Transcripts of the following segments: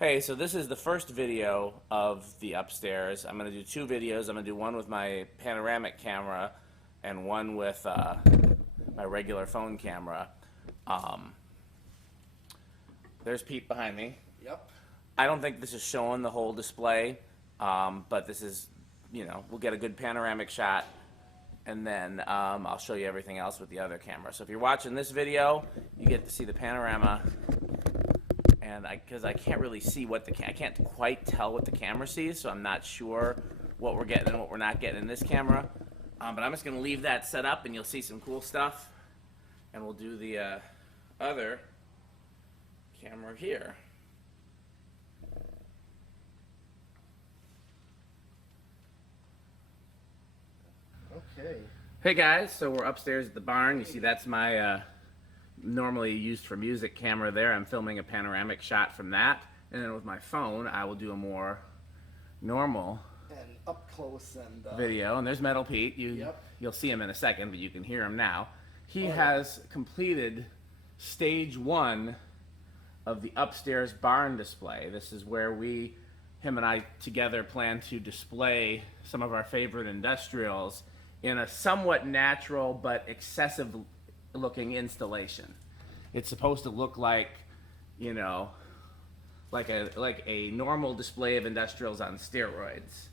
Hey, so this is the first video of the upstairs. I'm going to do two videos. I'm going to do one with my panoramic camera and one with my regular phone camera. Um, there's Pete behind me. Yep. I don't think this is showing the whole display, but this is, we'll get a good panoramic shot, and then I'll show you everything else with the other camera. So if you're watching this video, you get to see the panorama. And because I can't really see I can't quite tell what the camera sees, so I'm not sure what we're getting and what we're not getting in this camera. But I'm just going to leave that set up, and you'll see some cool stuff. And we'll do the other camera here. Okay. Hey guys, so we're upstairs at the barn. You see that's my normally used for music camera there. I'm filming a panoramic shot from that, and then with my phone I will do a more normal And up close and video. And there's Metal Pete. You'll see him in a second, but you can hear him now. He has completed stage one of the upstairs barn display. This is where him and I together plan to display some of our favorite industrials in a somewhat natural but excessive looking installation. It's supposed to look like, like a normal display of industrials on steroids.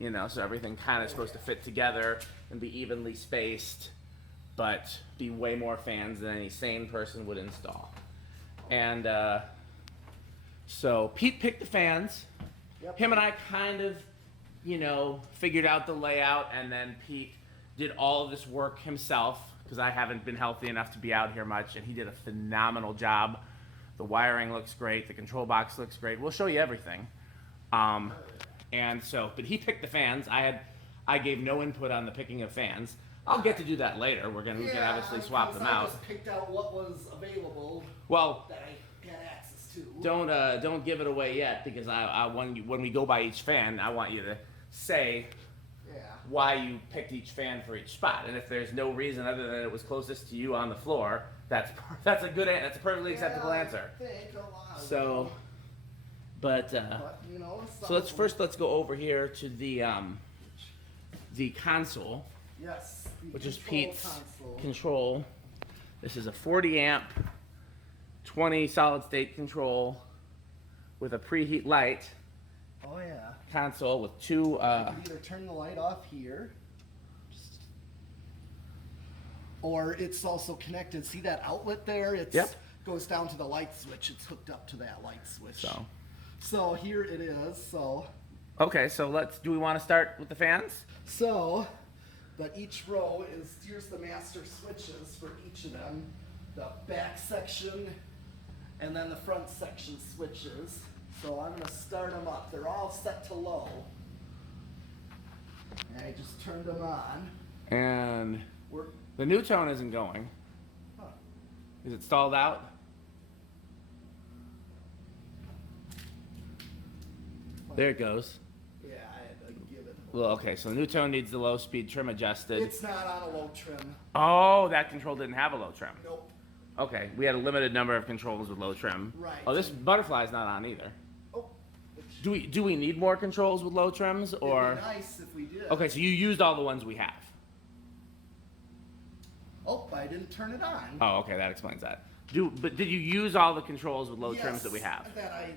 So everything kind of supposed to fit together and be evenly spaced, but be way more fans than any sane person would install. And so Pete picked the fans. Yep. Him and I kind of, figured out the layout, and then Pete did all of this work himself, because I haven't been healthy enough to be out here much, and he did a phenomenal job. The wiring looks great, the control box looks great. We'll show you everything. But he picked the fans. I gave no input on the picking of fans. I'll get to do that later. We can obviously swap them out. I just picked out what was available. Well, that I had access to. Don't give it away yet, because when we go by each fan, I want you to say why you picked each fan for each spot. And if there's no reason other than it was closest to you on the floor, that's a perfectly acceptable answer. So, let's go over here to the console. Yes. Which is Pete's control. This is a 40 amp, 20 solid state control with a preheat light. Oh yeah. Console with two. You can either turn the light off here, or it's also connected. See that outlet there? It goes down to the light switch. It's hooked up to that light switch. So here it is. So. Okay, so do we want to start with the fans? But each row here's the master switches for each of them. The back section, and then the front section switches. So I'm going to start them up. They're all set to low. And I just turned them on. And the new tone isn't going. Huh. Is it stalled out? There it goes. Yeah, I had to give it. Well, okay, so the new tone needs the low speed trim adjusted. It's not on a low trim. Oh, that control didn't have a low trim. Nope. Okay, we had a limited number of controls with low trim. Right. Oh, this butterfly's not on either. Oh. Do we need more controls with low trims, or? It'd be nice if we did. Okay, so you used all the ones we have. Oh, I didn't turn it on. Oh, okay, that explains that. But did you use all the controls with low trims that we have? That I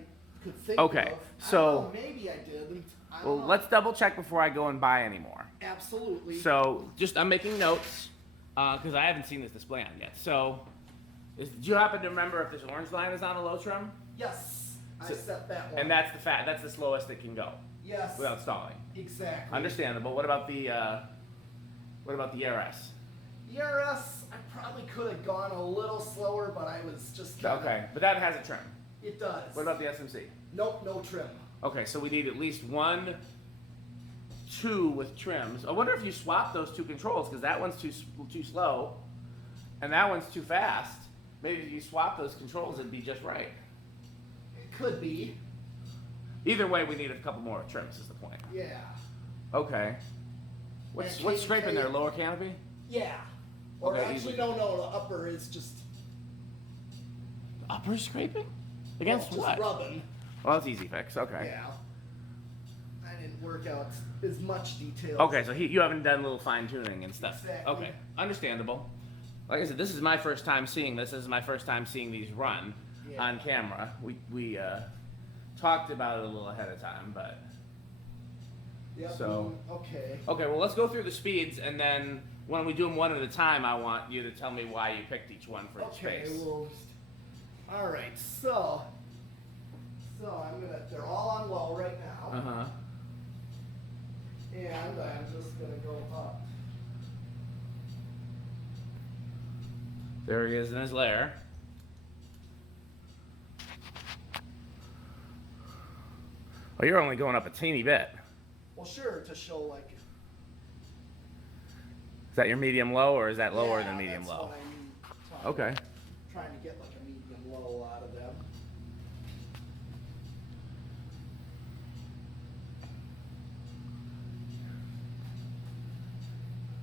could think Okay, of. so Maybe I did. Well, let's double check before I go and buy any more. Absolutely. So I'm making notes because I haven't seen this display on yet. So do you happen to remember if this orange line is on a low trim? Yes, I set that one. And that's the slowest it can go. Yes. Without stalling. Exactly. Understandable. What about the ERS? The ERS, I probably could have gone a little slower, but I was just kinda, Okay, but that has a trim. It does. What about the SMC? Nope, no trim. Okay, so we need at least 1, 2 with trims. I wonder if you swap those two controls, because that one's too slow, and that one's too fast. Maybe if you swap those controls, it'd be just right. It could be. Either way, we need a couple more trims. Is the point? Yeah. Okay. What's scraping there? Lower canopy? Yeah. Or Okay, actually, no, the upper is just Upper scraping? Against just what? rubbing. Oh, that's easy fix. Okay. Yeah. I didn't work out as much detail. Okay, so you haven't done a little fine tuning and stuff. Exactly. Okay, understandable. Like I said, this is my first time seeing this. This is my first time seeing these run on camera. We talked about it a little ahead of time, but Yep. so Okay. okay. Well, let's go through the speeds, and then when we do them one at a time, I want you to tell me why you picked each one for each Okay. space. Well. All right. So I'm gonna. They're all on low right now. Uh huh. And I'm just gonna go up. There he is in his lair. Oh, you're only going up a teeny bit. Well, sure, to show like. Is that your medium low, or is that lower than Yeah, medium that's low? what I need. Okay. Trying to get like a medium low out of them.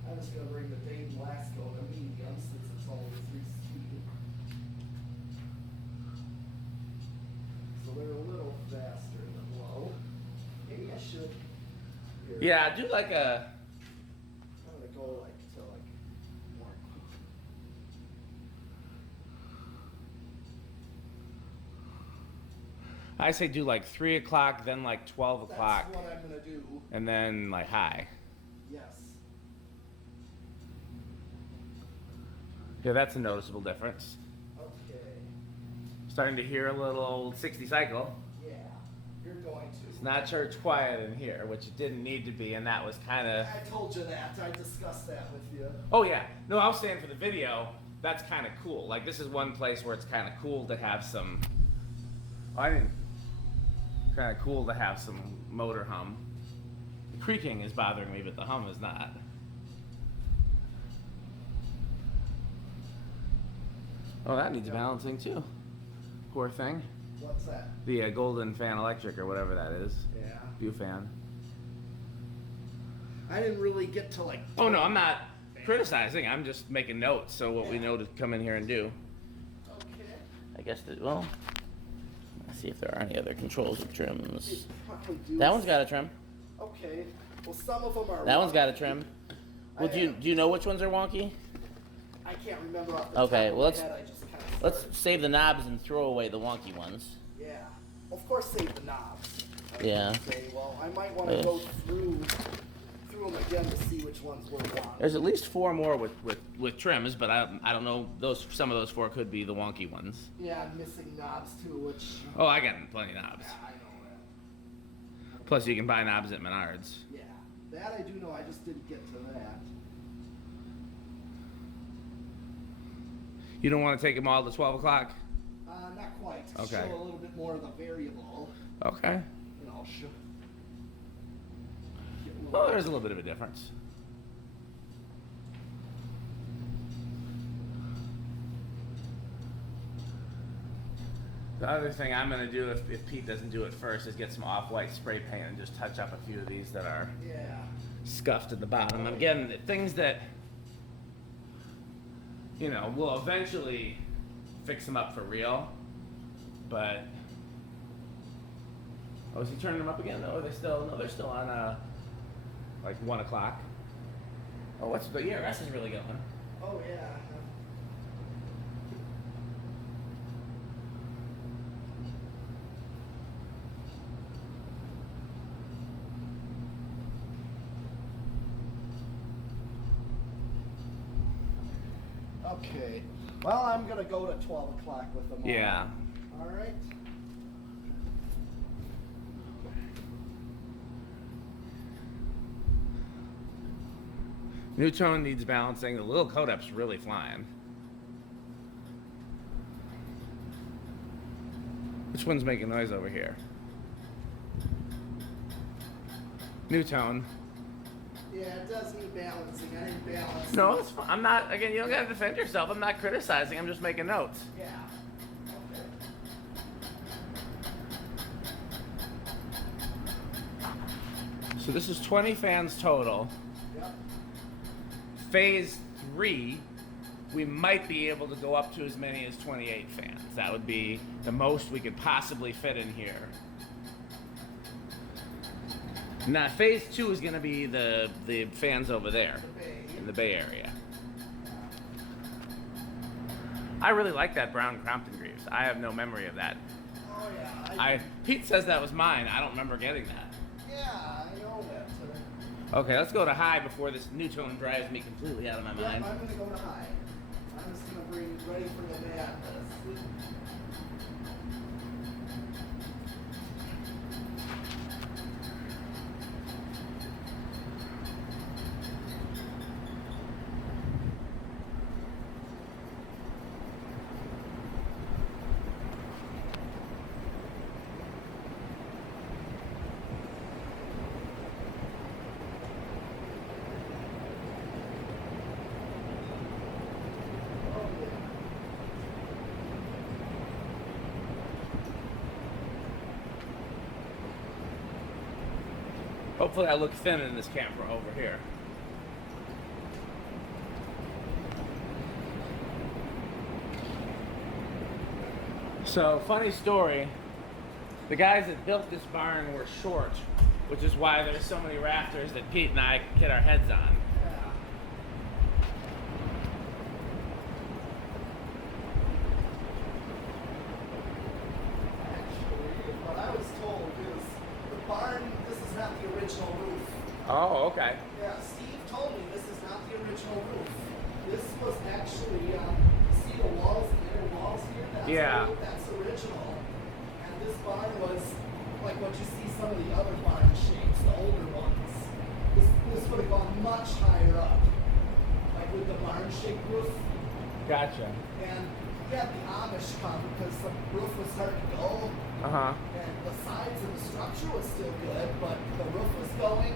I'm just gonna bring the Dave Lasco to medium since it's only 3-speed. So they're a little faster than low. Maybe I should. Here. Yeah, do like a. I'm gonna go like to like more. I say do like 3 o'clock, then like 12 o'clock, That's what I'm gonna do. and then like high. Yes. Yeah, that's a noticeable difference. Okay. Starting to hear a little 60 cycle. Yeah. You're going to. It's not church quiet in here, which it didn't need to be, and that was kind of. I told you that. I discussed that with you. Oh yeah, no, I was saying for the video, that's kind of cool. Like this is one place where it's kind of cool to have some. I didn't. Kind of cool to have some motor hum. The creaking is bothering me, but the hum is not. Oh, that needs balancing too. Poor thing. What's that? The Golden Fan Electric or whatever that is. Yeah. View fan. I didn't really get to like. Oh no, I'm not criticizing. I'm just making notes so what we know to come in here and do. Okay. I guess that, well, let's see if there are any other controls with trims. It probably do. That one's got a trim. Okay. Well, some of them are. That one's got a wonky. trim. I Well, do you have- know which ones are wonky? I can't remember off the Okay, top well, of my head. I just kind of. Let's save the knobs and throw away the wonky ones. Yeah. Of course, save the knobs. I Yeah. would say, well, I might want to go through them again to see which ones were wrong. There's at least 4 more with trims, but I don't know. Some of those 4 could be the wonky ones. Yeah, I'm missing knobs too, which. Oh, I got plenty of knobs. Yeah, I know that. Plus, you can buy knobs at Menards. Yeah, that I do know. I just didn't get to that. You don't want to take them all to 12 o'clock? Not quite. Okay. Show a little bit more of the variable. Okay. You know, show. Well, there's a little bit of a difference. The other thing I'm going to do, if Pete doesn't do it first, is get some off-white spray paint and just touch up a few of these that are Yeah. scuffed at the bottom. Again, things that, you know, will eventually fix them up for real, but... Oh, is he turning them up again? No, they're still on, like 1 o'clock. Oh, what's the ERS is really going. Oh yeah. Okay. Well, I'm gonna go to 12 o'clock with them. Yeah. All right. New tone needs balancing. The little code up's really flying. Which one's making noise over here? New tone. Yeah, it does need balancing. I didn't balance. No, it's fine. I'm not, again, you don't gotta defend yourself. I'm not criticizing. I'm just making notes. Yeah. Okay. So this is 20 fans total. Yep. Phase 3 we might be able to go up to as many as 28 fans. That would be the most we could possibly fit in here. Now, phase 2 is going to be the fans over there in the Bay Area. I really like that brown Crompton Greaves. I have no memory of that. Oh yeah. Pete says that was mine. I don't remember getting that. Yeah, I know that. Okay, let's go to high before this new tone drives me completely out of my mind. I'm gonna go to high. I'm just gonna bring ready for the madness. Hopefully I look thin in this camera over here. So, funny story, the guys that built this barn were short, which is why there's so many rafters that Pete and I could get our heads on. Oh, okay. Yeah, Steve told me this is not the original roof. This was actually, see the walls, the inner walls here? That's original. And this barn was like what you see some of the other barn shapes, the older ones. This would have gone much higher up, like with the barn shape roof. Gotcha. And we had the Amish come because the roof was starting to go. And the sides of the structure was still good, but the roof was going.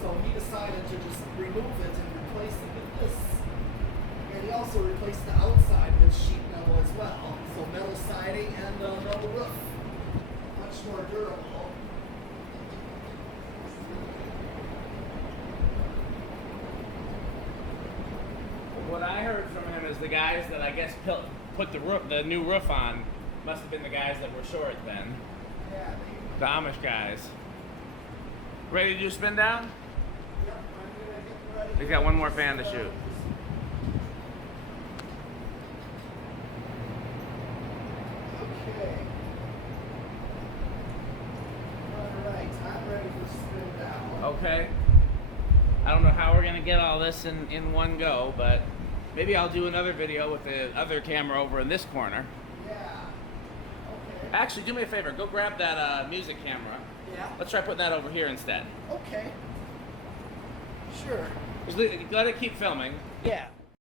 So he decided to just remove it and replace it with this. And he also replaced the outside with sheet metal as well. So metal siding and metal roof. Much more durable. What I heard from him is the guys that I guess put the new roof on must have been the guys that were short then. Yeah. The Amish guys. Ready to do spin down? Yep, I'm gonna get ready. He's got one more fan to shoot. Okay. Alright, I'm ready for spin down. Okay. I don't know how we're gonna get all this in one go, but maybe I'll do another video with the other camera over in this corner. Yeah. Okay. Actually, do me a favor. Go grab that music camera. Yeah. Let's try putting that over here instead. Okay. Sure. Just let it keep filming. Yeah.